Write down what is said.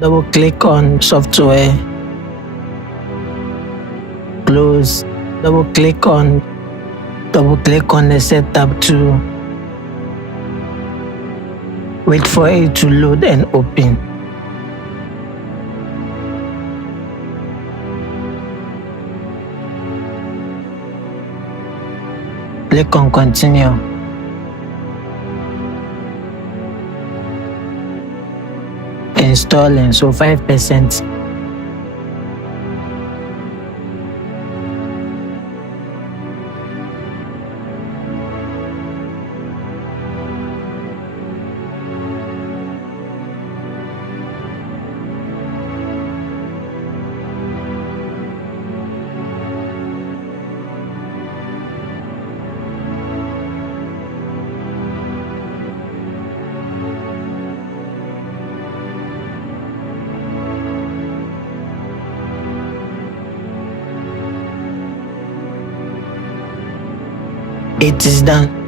Double click on software, close, double click on the setup tool. Wait for it to load and open. Click on continue. Installing, so 5%. It is done.